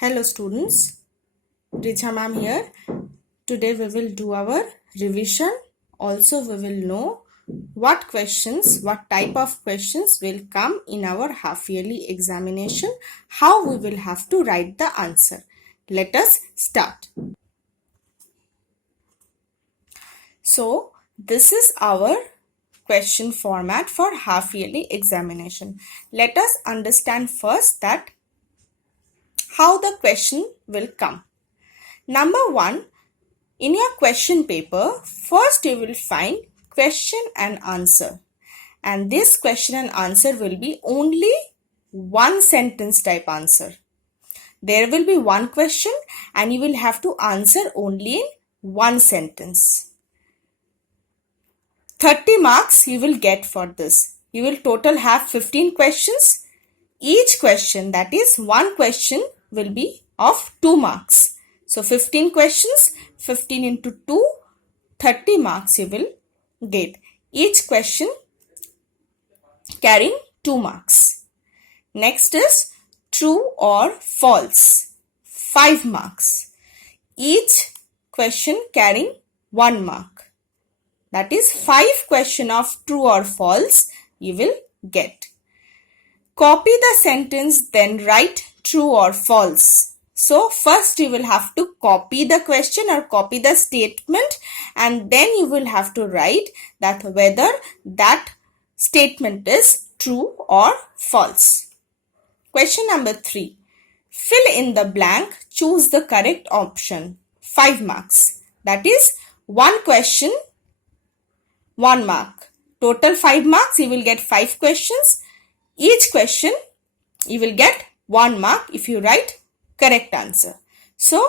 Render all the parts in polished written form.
Hello students, Richa ma'am here. Today we will do our revision. Also we will know what type of questions will come in our half-yearly examination, how we will have to write the answer. Let us start. So this is our question format for half-yearly examination. Let us understand first that how the question will come. Number 1, in your question paper, first you will find question and answer. And this question and answer will be only one sentence type answer. There will be one question and you will have to answer only in one sentence. 30 marks you will get for this. You will total have 15 questions. Each question, that is one question, will be of 2 marks. So 15 questions, 15 into 2, 30 marks you will get. Each question carrying 2 marks. Next is true or false, 5 marks. Each question carrying 1 mark. That is 5 questions of true or false you will get. Copy the sentence, then write true or false. So first you will have to copy the question or copy the statement, and then you will have to write that whether that statement is true or false. Question number 3. Fill in the blank, choose the correct option. 5 marks. That is one question, 1 mark. Total 5 marks, you will get 5 questions. Each question you will get 1 mark if you write correct answer. So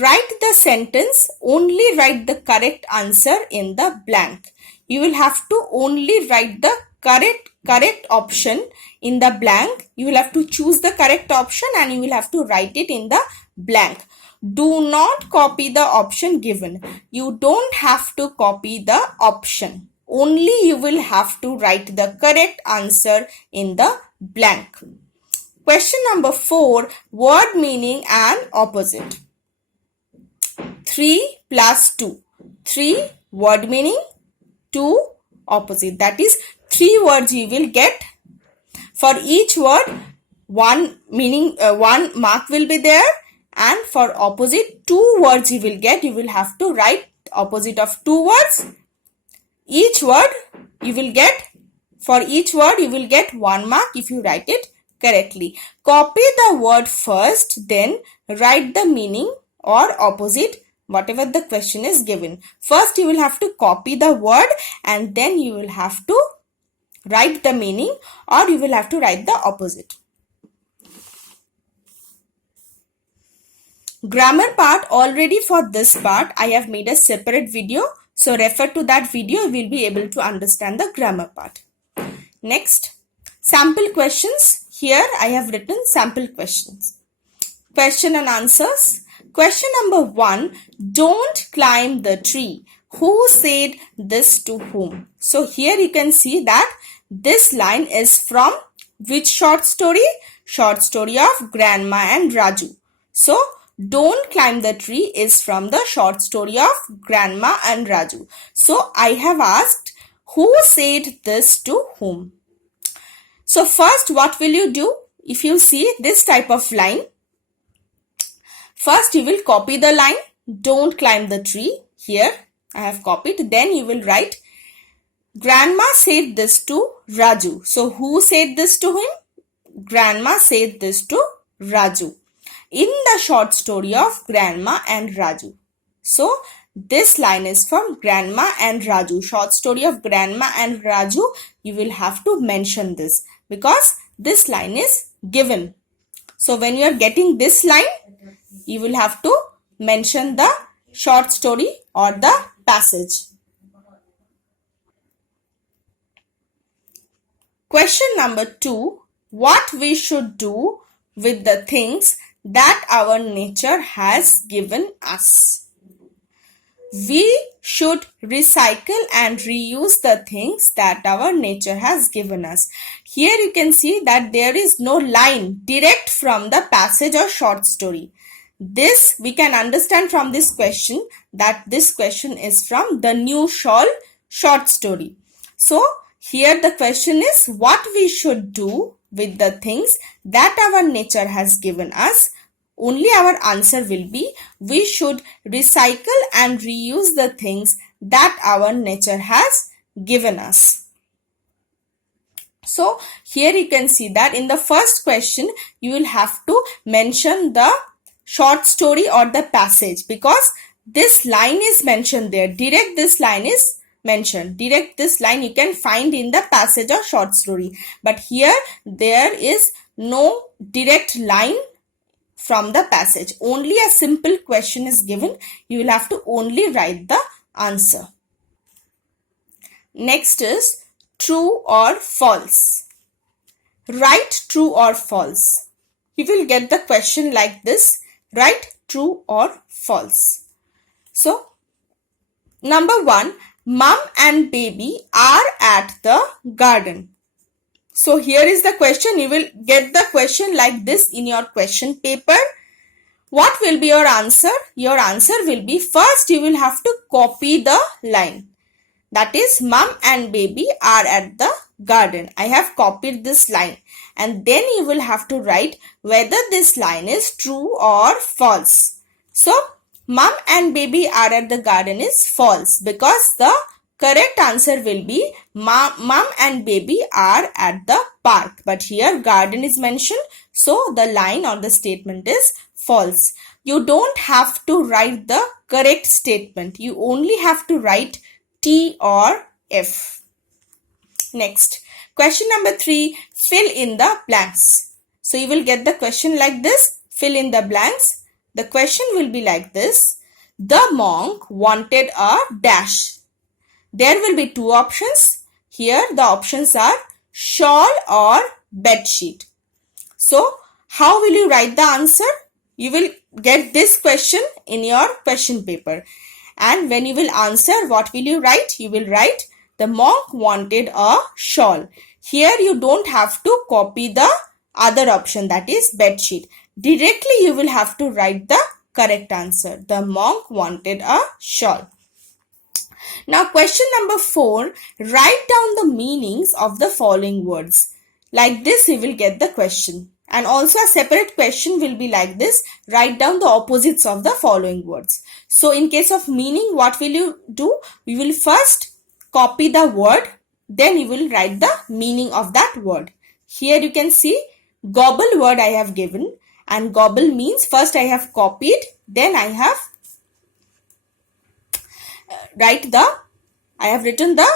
write the sentence, only write the correct answer in the blank. You will have to only write the correct option in the blank. You will have to choose the correct option and you will have to write it in the blank. Do not copy the option given. You don't have to copy the option. Only you will have to write the correct answer in the blank. Question number 4, word meaning and opposite. 3 plus 2. 3 word meaning, 2 opposite. That is 3 words you will get. For each word, 1 mark will be there, and for opposite 2 words you will get. You will have to write opposite of 2 words. Each word you will get, for each word you will get 1 mark if you write it correctly. Copy the word first, then write the meaning or opposite, whatever the question is given. First you will have to copy the word and then you will have to write the meaning or you will have to write the opposite. Grammar part, already for this part I have made a separate video. So refer to that video, you will be able to understand the grammar part. Next, sample questions. Here I have written sample questions. Question and answers. Question number 1, don't climb the tree. Who said this to whom? So here you can see that this line is from which short story? Short story of Grandma and Raju. So don't climb the tree is from the short story of Grandma and Raju. So I have asked, who said this to whom? So first what will you do? If you see this type of line, first you will copy the line, don't climb the tree. Here I have copied. Then you will write, Grandma said this to Raju. So who said this to him? Grandma said this to Raju. In the short story of Grandma and Raju. So this line is from Grandma and Raju. Short story of Grandma and Raju. You will have to mention this because this line is given. So when you are getting this line, you will have to mention the short story or the passage. Question number 2. What we should do with the things that our nature has given us. we should recycle and reuse the things that our nature has given us. Here you can see that there is no line direct from the passage or short story. This we can understand from this question that this question is from the New Shawl short story. So here the question is what we should do with the things that our nature has given us. Only our answer will be we should recycle and reuse the things that our nature has given us. So here you can see that in the first question you will have to mention the short story or the passage because this line is mentioned there. Direct this line is mentioned. Direct this line you can find in the passage or short story. But here there is no direct line from the passage. Only a simple question is given. You will have to only write the answer. Next is true or false. Write true or false. You will get the question like this. Write true or false. So, number 1, mom and baby are at the garden. So here is the question. You will get the question like this in your question paper. What will be your answer? Your answer will be first you will have to copy the line. That is mom and baby are at the garden. I have copied this line and then you will have to write whether this line is true or false. So mom and baby are at the garden is false because the correct answer will be mom and baby are at the park. But here garden is mentioned, so the line or the statement is false. You don't have to write the correct statement. You only have to write T or F. Next, question number 3, fill in the blanks. So you will get the question like this, fill in the blanks. The question will be like this, the monk wanted a dash. There will be 2 options. Here the options are shawl or bed sheet. So how will you write the answer? You will get this question in your question paper. And when you will answer, what will you write? You will write the monk wanted a shawl. Here you don't have to copy the other option, that is bed sheet. Directly you will have to write the correct answer. The monk wanted a shawl. Now question number 4, write down the meanings of the following words. Like this you will get the question. And also a separate question will be like this, write down the opposites of the following words. So in case of meaning, what will you do? We will first copy the word, then you will write the meaning of that word. Here you can see gobble word I have given, and gobble means first I have copied, then I have written the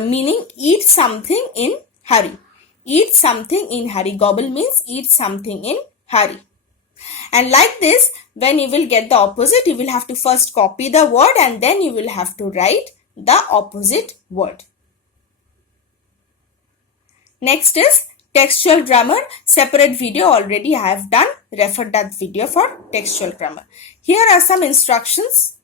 meaning eat something in hurry. Eat something in hurry. Gobble means eat something in hurry. And like this, when you will get the opposite, you will have to first copy the word and then you will have to write the opposite word. Next is textual grammar. Separate video already I have done. Refer that video for textual grammar. Here are some instructions.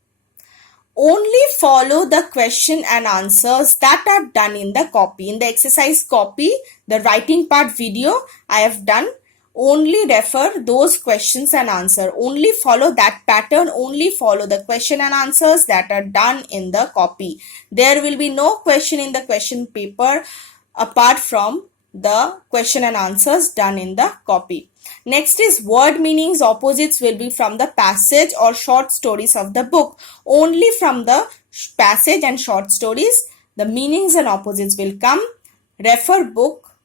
Only follow the question and answers that are done in the copy. In the exercise copy, the writing part video I have done. Only refer those questions and answer. Only follow that pattern. Only follow the question and answers that are done in the copy. There will be no question in the question paper apart from the question and answers done in the copy. Next is word meanings. Opposites will be from the passage or short stories of the book. Only from the passage and short stories, the meanings and opposites will come. Refer book,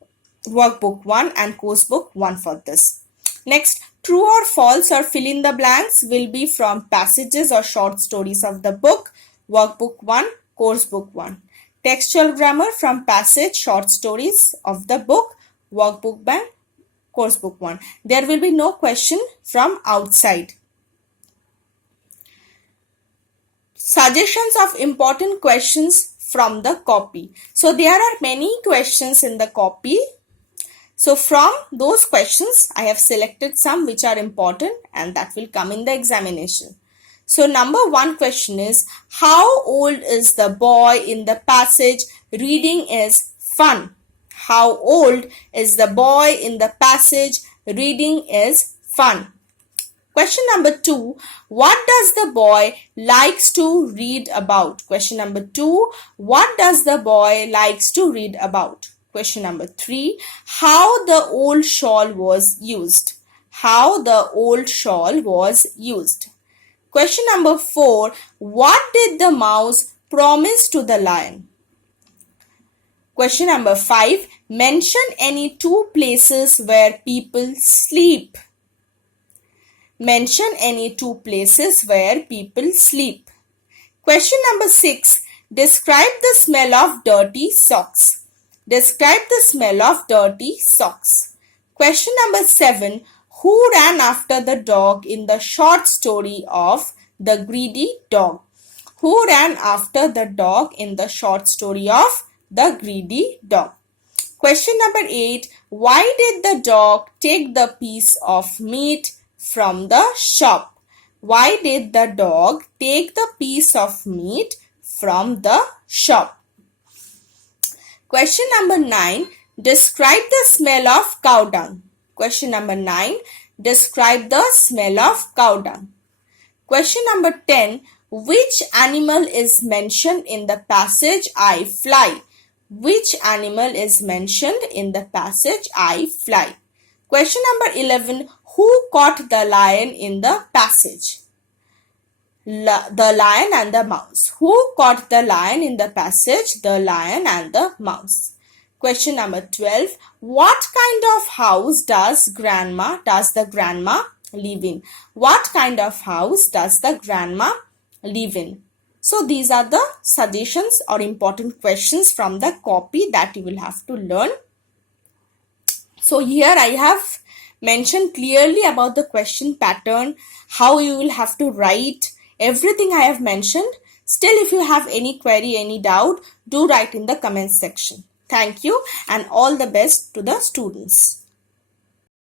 workbook 1 and course book 1 for this. Next, true or false or fill in the blanks will be from passages or short stories of the book. Workbook 1, course book 1. Textual grammar from passage, short stories of the book. Workbook 1, course book 1. There will be no question from outside. Suggestions of important questions from the copy. So there are many questions in the copy. So from those questions, I have selected some which are important and that will come in the examination. So number 1 question is, how old is the boy in the passage reading is fun? How old is the boy in the passage reading is fun? Question number 2, what does the boy likes to read about? Question number 2, what does the boy likes to read about? Question number 3, how the old shawl was used? How the old shawl was used? Question number 4, what did the mouse promise to the lion? Question number 5, mention any 2 places where people sleep. Mention any 2 places where people sleep. Question number 6. Describe the smell of dirty socks. Describe the smell of dirty socks. Question number 7. Who ran after the dog in the short story of The Greedy Dog? Who ran after the dog in the short story of The Greedy Dog? Question number 8. Why did the dog take the piece of meat from the shop? Why did the dog take the piece of meat from the shop? Question number 9. Describe the smell of cow dung. Question number 9. Describe the smell of cow dung. Question number 10. Which animal is mentioned in the passage I fly? Which animal is mentioned in the passage I fly? Question number 11. Who caught the lion in the passage? The lion and the mouse. Who caught the lion in the passage? The lion and the mouse. Question number 12. What kind of house does the grandma live in? What kind of house does the grandma live in? So these are the suggestions or important questions from the copy that you will have to learn. So here I have mentioned clearly about the question pattern, how you will have to write, everything I have mentioned. Still, if you have any query, any doubt, do write in the comment section. Thank you and all the best to the students.